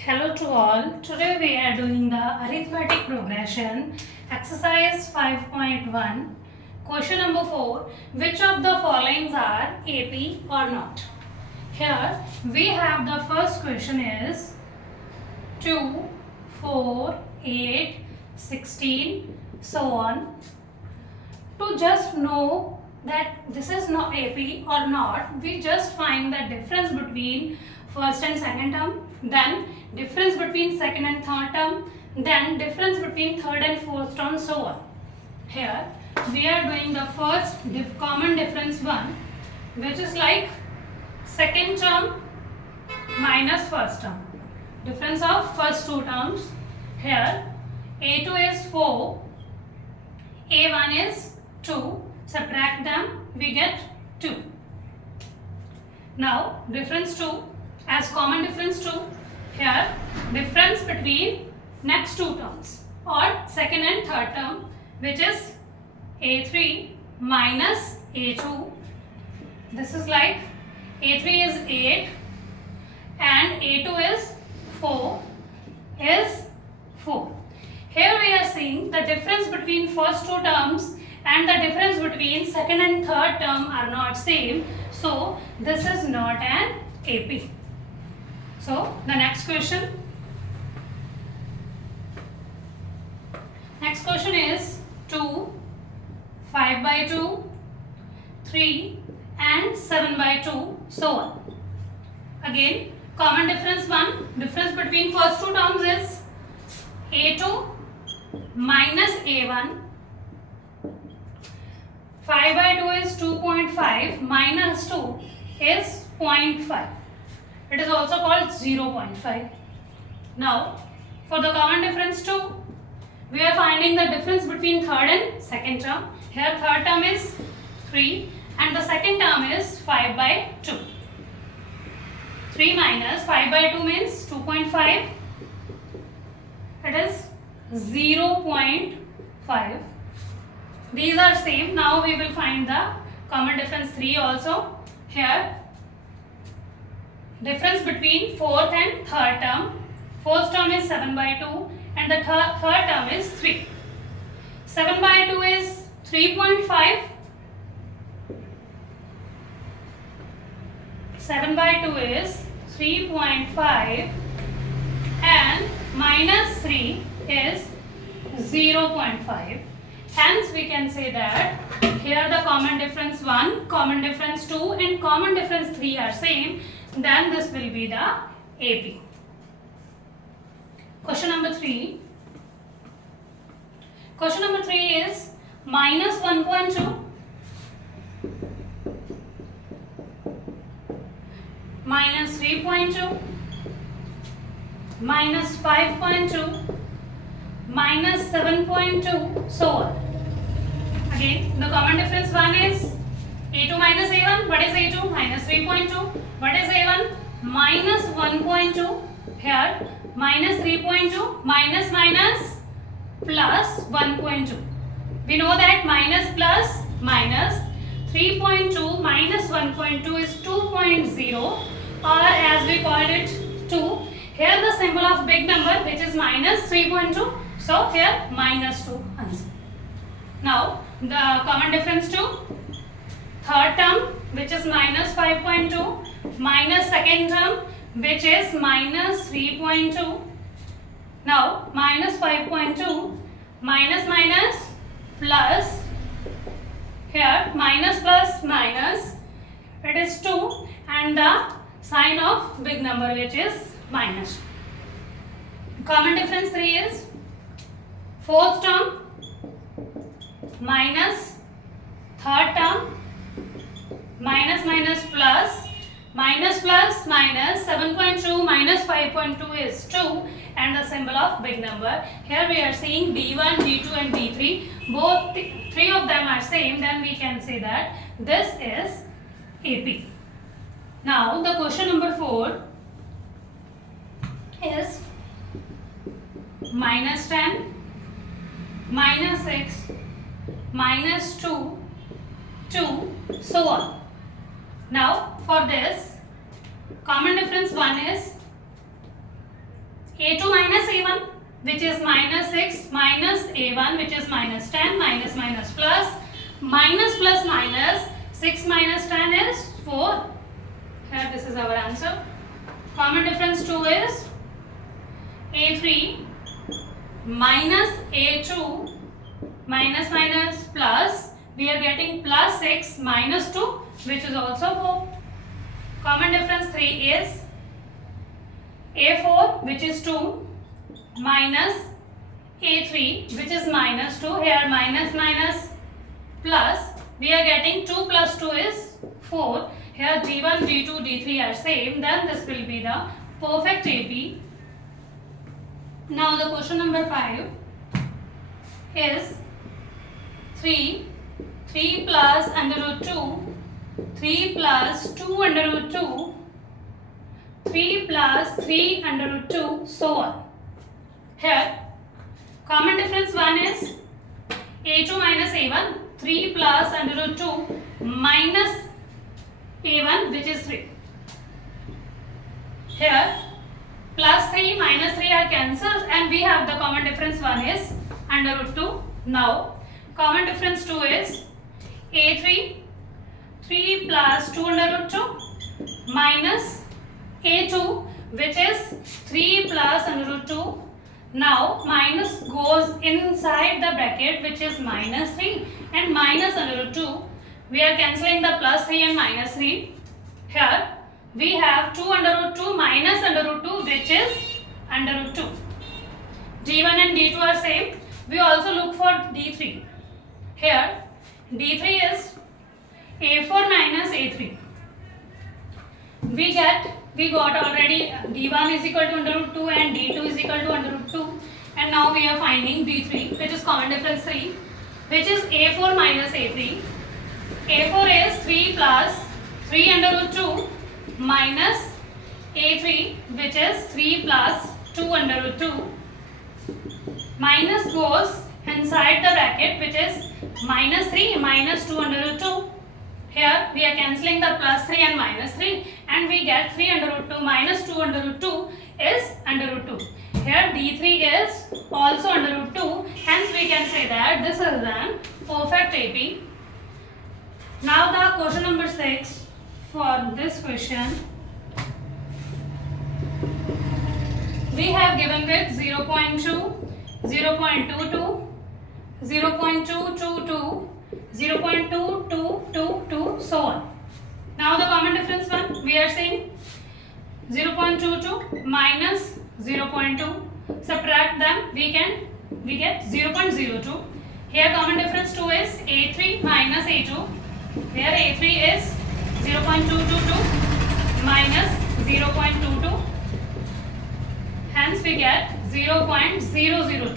Hello to all. Today we are doing the arithmetic progression exercise 5.1. Question number 4. Which of the following are AP or not? Here we have the first question is 2, 4, 8, 16, so on. To just know that this is not AP or not, we just find the difference between first and second term, then difference between second and third term, then difference between third and fourth term, so on. Here we are doing the first common difference one, which is like second term minus first term. Difference of first two terms. Here A2 is 4, A1 is 2. Subtract them, we get 2. Now difference 2 as common difference 2. Here difference between next two terms or second and third term, which is A3 minus A2. This is like A3 is 8 and A2 is 4 is 4. Here we are seeing the difference between first two terms and the difference between second and third term are not same. So this is not an AP. So the next question. Next question is 2, 5 by 2, 3 and 7 by 2, so on. Again common difference 1. Difference between first two terms is A2 minus A1. 5 by 2 is 2.5 minus 2 is 0.5. It is also called 0.5. Now for the common difference 2, we are finding the difference between third and second term. Here third term is 3 and the second term is 5 by 2. 3 minus 5 by 2 means 2.5. It is 0.5. These are same. Now we will find the common difference 3 also. Here difference between fourth and third term. Fourth term is 7 by 2 and the third term is 3. 7 by 2 is 3.5. 7 by 2 is 3.5 and minus 3 is 0.5. Hence we can say that here the common difference 1, common difference 2 and common difference 3 are same. Then this will be the AP. Question number 3. Question number 3 is minus 1.2 minus 3.2 minus 5.2 minus 7.2, so on. Again the common difference 1 is A2 minus A1. What is A2? Minus 3.2. What is A1? Minus 1.2. Here minus 3.2 minus minus plus 1.2. We know that minus plus minus 3.2 minus 1.2 is 2.0, or as we called it 2. Here the symbol of big number, which is minus 3.2. So here minus 2 answer. Now the common difference 2. Third term, which is minus 5.2, minus second term, which is minus 3.2. Now minus 5.2 minus minus plus, here minus plus minus, it is 2 and the sign of big number, which is minus. Common difference 3 is fourth term minus third term minus minus plus minus plus minus 7.2 minus 5.2 is 2 and the symbol of big number. Here we are seeing D1, D2 and D3. Both three of them are same. Then we can say that this is AP. Now the question number 4 is minus 10, minus 6, minus 2, 2, so on. Now for this, common difference 1 is A2 minus A1 which is minus 6 minus A1 which is minus 10 minus minus plus minus plus minus 6 minus 10 is 4. Here this is our answer. Common difference 2 is A3 minus A2 minus minus plus, we are getting plus 6 minus 2 which is also 4. Common difference 3 is A4 which is 2 minus A3 which is minus 2. Here minus minus plus, we are getting 2 plus 2 is 4. Here G1, G2, D3 are same, then this will be the perfect AP. Now the question number 5 is 3 plus under root 2, 3 plus 2 under root 2, 3 plus 3 under root 2, so on. Here common difference 1 is A2 minus A1, 3 plus under root 2 minus A1 which is 3. Here plus 3 minus 3 are cancelled and we have the common difference 1 is under root 2. Now common difference 2 is A3, 3 plus 2 under root 2 minus A2 which is 3 plus under root 2. Now minus goes inside the bracket which is minus 3 and minus under root 2. We are cancelling the plus 3 and minus 3. Here we have 2 under root 2 minus under root 2 which is under root 2. D1 and D2 are same. We also look for D3. Here D3 is A4 minus A3. We got already D1 is equal to under root 2 and D2 is equal to under root 2, and now we are finding D3 which is common difference 3 which is A4 minus A3. A4 is 3 plus 3 under root 2 minus A3 which is 3 plus 2 under root 2. Minus goes inside the bracket which is minus 3 minus 2 under root 2. Here we are cancelling the plus 3 and minus 3 and we get 3 under root 2 minus 2 under root 2 is under root 2. Here D3 is also under root 2, hence we can say that this is an perfect AP. Now the question number 6 for this question, we have given with 0.2, 0.22, 0.222, 0.2222, so on. Now the common difference 1, we are saying 0.22 minus 0.2, subtract them, we get 0.02. Here common difference 2 is A3 minus A2. Here A3 is 0.222 minus 0.22. Hence we get 0.002.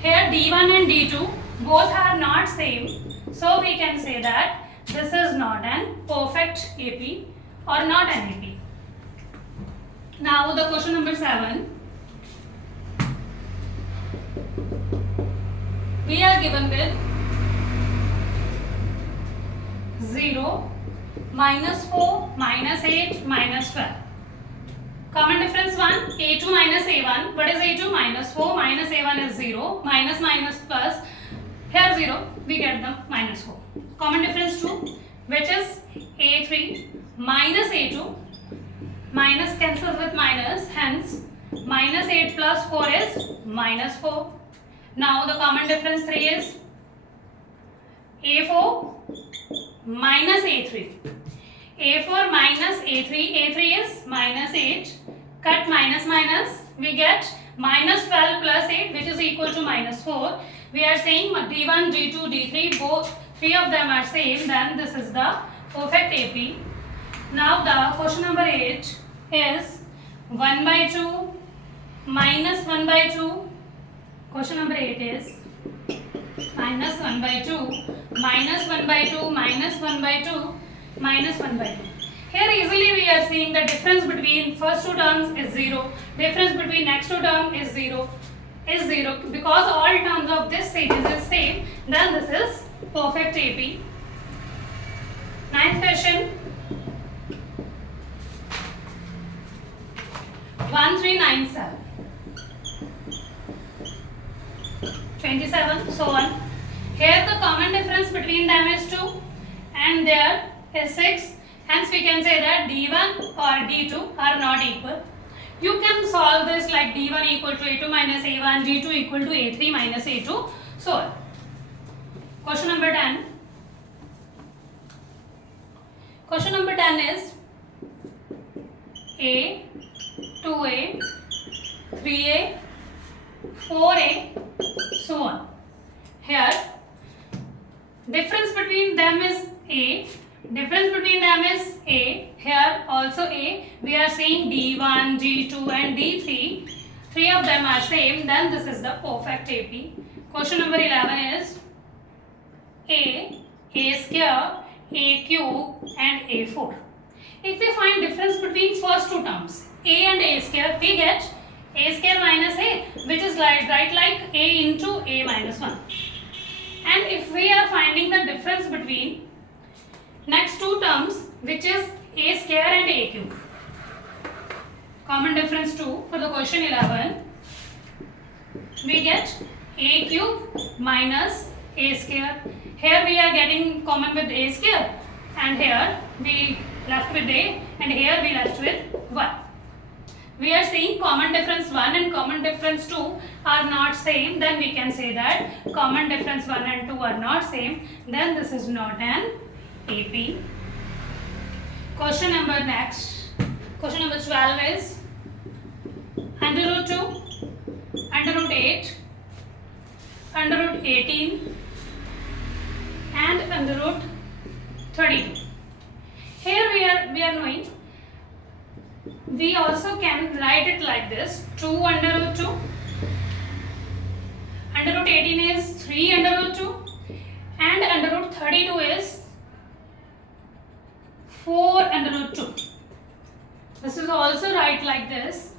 Here D1 and D2 both are not same. So we can say that this is not an perfect AP or not an AP. Now the question number 7. We are given with 0, minus 4, minus 8, minus 12. Common difference 1, A2 minus A1. What is A2? Minus 4, minus A1 is 0, minus minus plus. Here 0, we get the minus 4. Common difference 2, which is A3 minus A2. Minus cancels with minus, hence minus 8 plus 4 is minus 4. Now the common difference 3 is A4 minus A3. A4 minus A3. A3 is minus 8. Cut minus minus. We get minus 12 plus 8 which is equal to minus 4. We are saying D1, D2, D3 both 3 of them are same. Then this is the perfect AP. Now the question number 8 is 1 by 2 minus 1 by 2. Question number 8 is minus 1 by 2, minus 1 by 2, minus 1 by 2, minus 1 by 2. Here easily we are seeing the difference between first two terms is 0. Difference between next two terms is 0. Because all terms of this series is same, then this is perfect AP. Ninth question. 1397. 27, so on. Here the common difference between them is 2 and there is 6. Hence we can say that D1 or D2 are not equal. You can solve this like D1 equal to A2 minus A1, D2 equal to A3 minus A2, so on. Question number 10. Question number 10 is A, 2A, 3A, 4A, so on. Here difference between them is A. Difference between them is A. Here also A. We are saying D1, D2 and D3. Three of them are same. Then this is the perfect AP. Question number 11 is A square, A cube and A4. If we find difference between first two terms, A and A square, we get A square minus A, which is right like A into A minus 1. And if we are finding the difference between next two terms, which is A square and A cube, common difference 2 for the question 11, we get A cube minus A square. Here we are getting common with A square and here we left with A and here we left with 1. We are seeing common difference 1 and common difference 2 are not same, then we can say that common difference 1 and 2 are not same, then this is not an AP. Question number 12 is under root 2, under root 8, under root 18 and under root 32. Here we are knowing, we also can write it like this: 2 under root 2, under root 18 is 3 under root 2 and under root 32 is 4 under root 2. This is also right like this.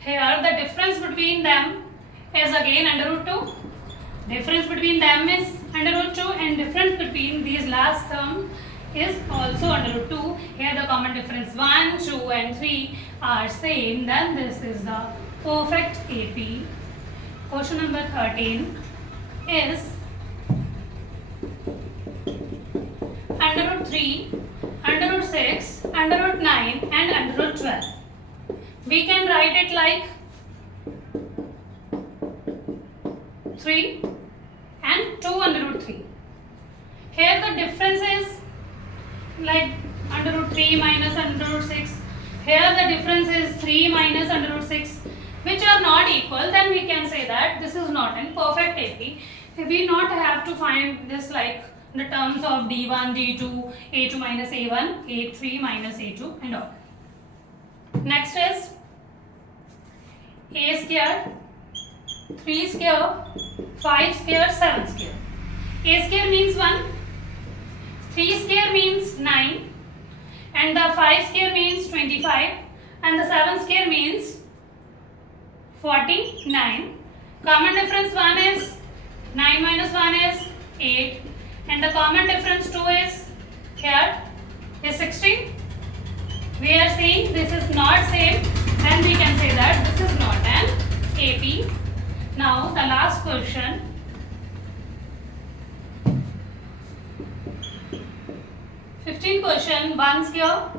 Here the difference between them is again under root 2. Difference between them is under root 2 and difference between these last term is also under root 2. Here the common difference 1, 2 and 3 are same. Then this is the perfect AP. Question number 13 is under root 3, under root 6, under root 9 and under root 12. We can write it like 3 and 2 under root 3. Here the difference is like under root 3 minus under root 6. Here the difference is 3 minus under root 6, which are not equal. Then we can say that this is not in perfect AP. We not have to find this like the terms of D1, D2, A2 minus A1, A3 minus A2 and all. Next is A square, 3 square, 5 square, 7 square. A square means 1, 3 square means 9 and the 5 square means 25 and the 7 square means 49. Common difference 1 is 9 minus 1 is 8 and the common difference 2 is here is 16. We are saying this is not same, then we can say that this is not an AP. Now the last question. 15 question, 1 square,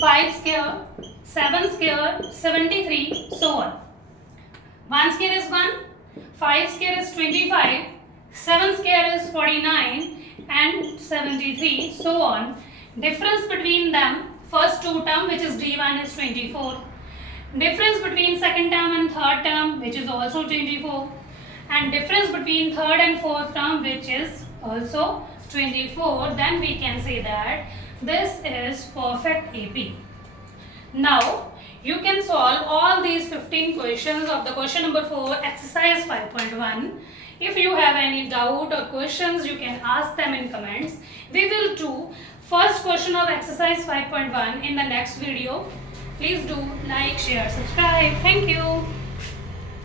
5 square, 7 square, 73, so on. 1 square is 1, 5 square is 25, 7 square is 49 and 73, so on. Difference between them, first two term which is D1 is 24. Difference between second term and third term which is also 24. And difference between third and fourth term which is also 24. Then we can say that this is perfect AP. Now you can solve all these 15 questions of the question number 4 exercise 5.1. If you have any doubt or questions, you can ask them in comments. We will do first question of exercise 5.1 in the next video. Please do like, share, subscribe. Thank you.